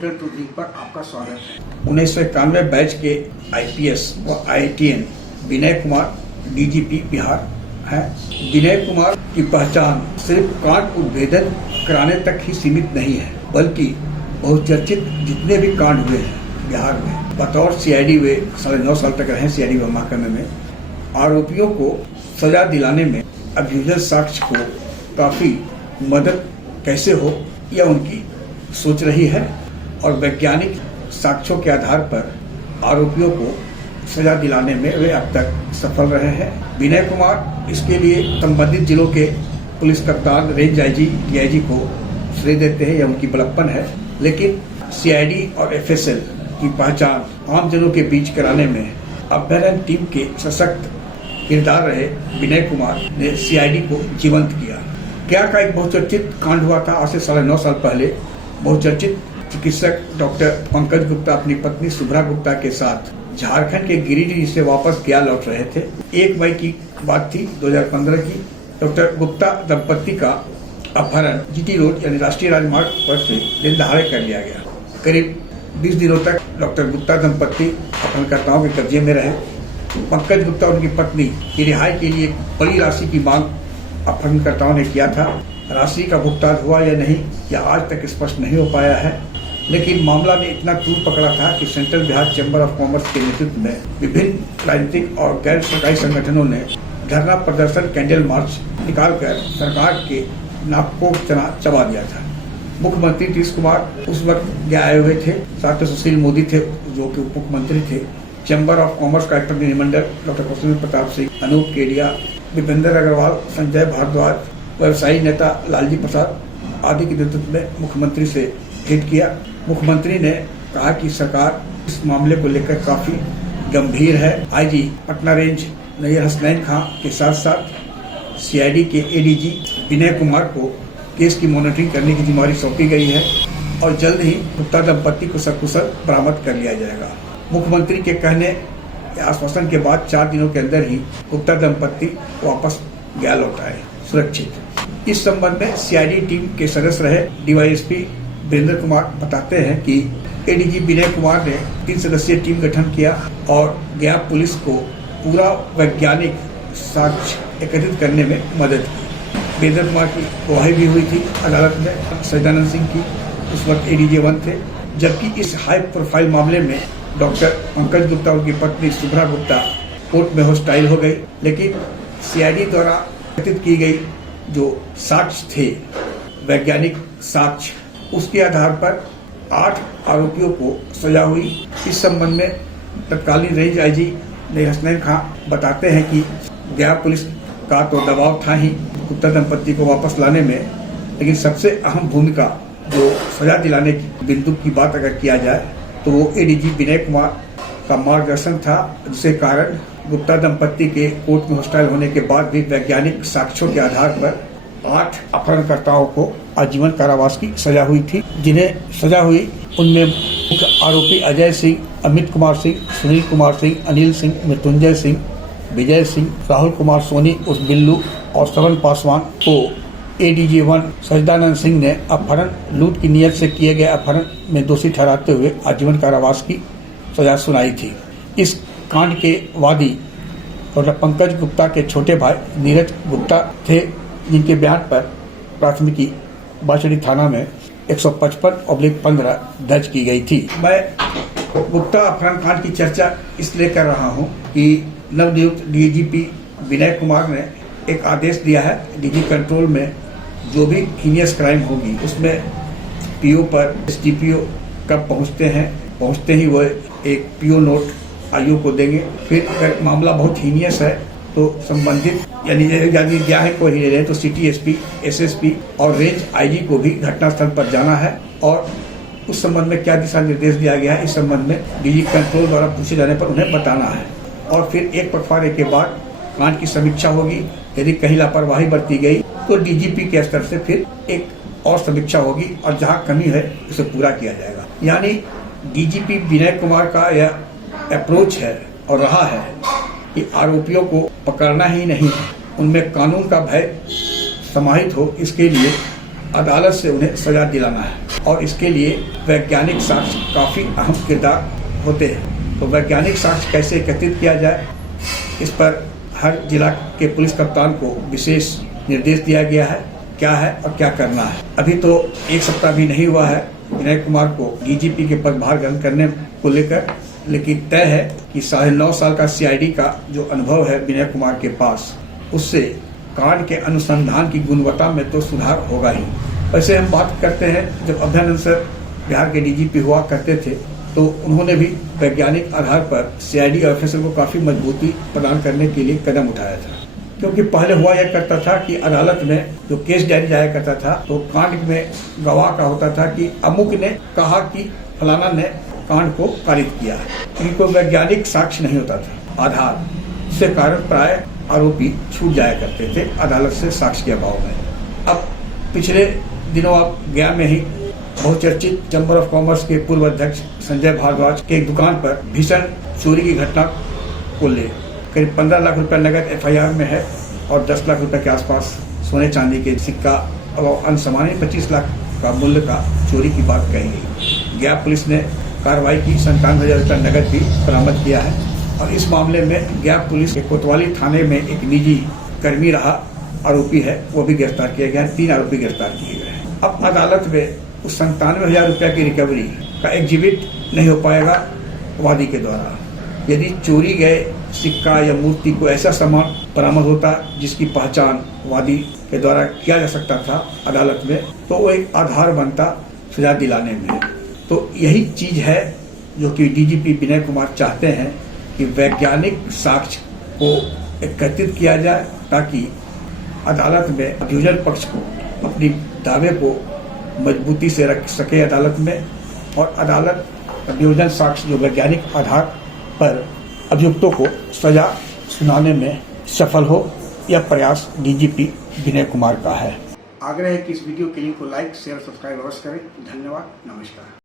Computer to league पर आपका स्वागत है। 1991 बैच के आईपीएस व आईआईटीएन विनय कुमार डीजीपी बिहार हैं। विनय कुमार की पहचान सिर्फ कांड उद्भेदन कराने तक ही सीमित नहीं है, बल्कि बहुचर्चित जितने भी कांड हुए हैं बिहार में, बतौर सीआईडी वे 9.5 साल तक रहे सीआईडी महकमे में। आरोपियों को सजा दिलाने में अभ्युदय साक्ष्य को काफी मदद कैसे हो यह उनकी सोच रही है और वैज्ञानिक साक्ष्यों के आधार पर आरोपियों को सजा दिलाने में वे अब तक सफल रहे हैं। विनय कुमार इसके लिए संबंधित जिलों के पुलिस कप्तान, रेंज आईजी, डीआईजी को श्रेय देते हैं, यह उनकी बड़प्पन है। लेकिन सीआईडी और एफएसएल की पहचान आम जनों के बीच कराने में अभ्यारण्य टीम के सशक्त किरदार रहे विनय कुमार ने सीआईडी को जीवंत किया। क्या का एक बहुचर्चित कांड हुआ था आज से 9.5 साल पहले। बहुचर्चित चिकित्सक डॉक्टर पंकज गुप्ता अपनी पत्नी शुभ्रा गुप्ता के साथ झारखंड के गिरिडीह से वापस गया लौट रहे थे। 1 मई की बात थी 2015 की। डॉक्टर गुप्ता दंपत्ति का अपहरण जीटी रोड यानी राष्ट्रीय राजमार्ग पर से दिन दहाड़े कर लिया गया। करीब 20 दिनों तक डॉक्टर गुप्ता दंपत्ति अपहरणकर्ताओं के कब्जे में रहे। पंकज गुप्ता उनकी पत्नी की रिहाई के लिए बड़ी राशि की मांग अपहरणकर्ताओं ने किया था। राशि का भुगतान हुआ या नहीं यह आज तक स्पष्ट नहीं हो पाया है, लेकिन मामला ने इतना तूल पकड़ा था कि central Bihar chamber of commerce के नेतृत्व में विभिन्न राजनीतिक और गैर सरकारी संगठनों ने धरना प्रदर्शन, कैंडल मार्च निकालकर सरकार के नाक को चबा दिया था। मुख्यमंत्री नीतीश कुमार उस वक्त आए हुए थे, साथ में सुशील मोदी थे जो कि उप मुख्यमंत्री थे। चैम्बर ऑफ कॉमर्स का एक प्रतिनिधिमंडल डॉक्टर कौशल प्रताप सिंह, अनूप केडिया, विपेंद्र अग्रवाल, संजय भारद्वाज, व्यवसायी नेता लालजी प्रसाद आदि के नेतृत्व में मुख्यमंत्री से भेंट किया। मुख्यमंत्री ने कहा कि सरकार इस मामले को लेकर काफी गंभीर है। आईजी पटना रेंज नैयर हसनैन खां के साथ साथ सीआईडी के एडीजी विनय कुमार को केस की मॉनिटरिंग करने की जिम्मेदारी सौंपी गई है और जल्द ही गुप्ता दंपत्ति को सकुशल बरामद कर लिया जाएगा। मुख्यमंत्री के कहने आश्वासन के बाद 4 दिनों के अंदर ही गुप्ता दंपत्ति वापस गया लौट आए सुरक्षित। इस संबंध में सीआईडी टीम के सदस्य रहे डीवाईएसपी वीरेंद्र कुमार बताते हैं कि एडीजी विनय कुमार ने 3 सदस्यीय टीम गठन किया और गया पुलिस को पूरा वैज्ञानिक साक्ष्य एकत्रित करने में मदद की। वीरेंद्र कुमार की गवाही भी हुई थी अदालत में, सजदानंद सिंह की उस वक्त एडीजी 1 थे। जबकि इस हाई प्रोफाइल मामले में डॉक्टर पंकज गुप्ता उनकी पत्नी शुभ्रा गुप्ता कोर्ट में हॉस्टाइल हो गई, लेकिन सीआईडी द्वारा एकत्रित की गई जो साक्ष्य थे, वैज्ञानिक साक्ष्य, उसके आधार पर 8 आरोपियों को सजा हुई। इस संबंध में तत्कालीन रेंज आईजी नैयर हसनैन खां बताते हैं कि गया पुलिस का तो दबाव था ही गुप्ता दंपत्ति को वापस लाने में, लेकिन सबसे अहम भूमिका जो सजा दिलाने की बिंदु की बात अगर किया जाए तो वो एडीजी विनय कुमार का मार्गदर्शन था, जिसके कारण गुप्ता दंपत्ति के कोर्ट में हॉस्टाइल होने के बाद भी वैज्ञानिक साक्ष्यों के आधार पर 8 अपहरणकर्ताओं को आजीवन कारावास की सजा हुई थी। जिन्हें सजा हुई उनमें मुख्य आरोपी अजय सिंह, अमित कुमार सिंह, सुनील कुमार सिंह, अनिल सिंह, मृत्युंजय सिंह, विजय सिंह, राहुल कुमार सोनी उर्फ बिल्लू और श्रवण पासवान को एडीजी 1 सजदानंद सिंह ने अपहरण, लूट की नीयत से किए गए अपहरण में दोषी ठहराते हुए आजीवन कारावास की सजा सुनाई थी। इस कांड के वादी डॉक्टर पंकज गुप्ता के छोटे भाई नीरज गुप्ता थे, जिनके बयान पर प्राथमिकी बाचड़ी थाना में 155/15 दर्ज की गई थी। मैं गुप्ता अपहरण कांड की चर्चा इसलिए कर रहा हूं कि नवनियुक्त डीजीपी विनय कुमार ने एक आदेश दिया है, डीजी कंट्रोल में जो भी हीनियस क्राइम होगी उसमें पीओ पर एसडीपीओ कब पहुंचते ही वो एक पीओ नोट आईओ को देंगे। फिर अगर मामला बहुत हीनियस है तो संबंधित यानी गया है कोई ही तो सिटी एसपी, एसएसपी और रेंज आईजी को भी घटनास्थल पर जाना है और उस संबंध में क्या दिशा निर्देश दिया गया है इस संबंध में डीजी कंट्रोल द्वारा पूछे जाने पर उन्हें बताना है। और फिर एक पखवाड़े के बाद कांड की समीक्षा होगी। यदि कहीं लापरवाही बरती गई तो डीजीपी के स्तर से फिर एक और समीक्षा होगी और जहां कमी है उसे पूरा किया जाएगा। यानी डीजीपी विनय कुमार का यह अप्रोच है और रहा है कि आरोपियों को पकड़ना ही नहीं, उनमें कानून का भय समाहित हो, इसके लिए अदालत से उन्हें सजा दिलाना है। और इसके लिए वैज्ञानिक साक्ष्य काफ़ी अहम किरदार होते हैं। तो वैज्ञानिक साक्ष्य कैसे एकत्रित किया जाए, इस पर हर जिला के पुलिस कप्तान को विशेष निर्देश दिया गया है, क्या है और क्या करना है। अभी तो एक सप्ताह भी नहीं हुआ है विनय कुमार को डीजीपी के पदभार ग्रहण करने को लेकर, लेकिन तय है कि 9.5 साल का सीआईडी का जो अनुभव है विनय कुमार के पास, उससे कांड के अनुसंधान की गुणवत्ता में तो सुधार होगा ही। वैसे हम बात करते हैं, जब अभ्यानंद सर बिहार के डीजीपी हुआ करते थे तो उन्होंने भी वैज्ञानिक आधार पर सीआईडी ऑफिसर को काफ़ी मजबूती प्रदान करने के लिए कदम उठाया था। क्योंकि पहले हुआ यह करता था कि अदालत में जो केस डायरी जाया करता था तो कांड में गवाह का होता था कि अमुक ने कहा कि फलाना ने कांड को कारित किया है, लेकिन कोई वैज्ञानिक साक्ष्य नहीं होता था आधार, इसके कारण प्राय आरोपी छूट जाया करते थे अदालत से साक्ष्य के अभाव में। अब पिछले दिनों आप गया में ही बहुचर्चित चैम्बर ऑफ कॉमर्स के पूर्व अध्यक्ष संजय भारद्वाज के एक दुकान पर भीषण चोरी की घटना को ले करीब 15 लाख रुपए नगद एफआईआर में है और 10 लाख रुपए के आसपास सोने चांदी के सिक्का और अन्य सामान 25 लाख का मूल्य का चोरी की बात कही गई। गया पुलिस ने कार्रवाई की, 97,000 रुपये नगद भी बरामद किया है और इस मामले में गया पुलिस के कोतवाली थाने में एक निजी कर्मी रहा आरोपी है, वो भी गिरफ्तार किया गया। 3 आरोपी गिरफ्तार किए गए हैं। अब अदालत में उस 97,000 रुपये की रिकवरी का एग्जिबिट नहीं हो पाएगा वादी के द्वारा। यदि चोरी गए सिक्का या मूर्ति को ऐसा सामान बरामद होता जिसकी पहचान वादी के द्वारा किया जा सकता था अदालत में, तो वो एक आधार बनता सजा दिलाने में। तो यही चीज है जो कि डीजीपी विनय कुमार चाहते हैं कि वैज्ञानिक साक्ष्य को एकत्रित किया जाए ताकि अदालत में अभियोजन पक्ष को अपनी दावे को मजबूती से रख सके अदालत में, और अदालत अभियोजन साक्ष्य जो वैज्ञानिक आधार पर अभियुक्तों को सजा सुनाने में सफल हो। यह प्रयास डीजीपी विनय कुमार का है। आग्रह है कि इस वीडियो के लिंक को लाइक, शेयर, सब्सक्राइब अवश्य करें। धन्यवाद, नमस्कार।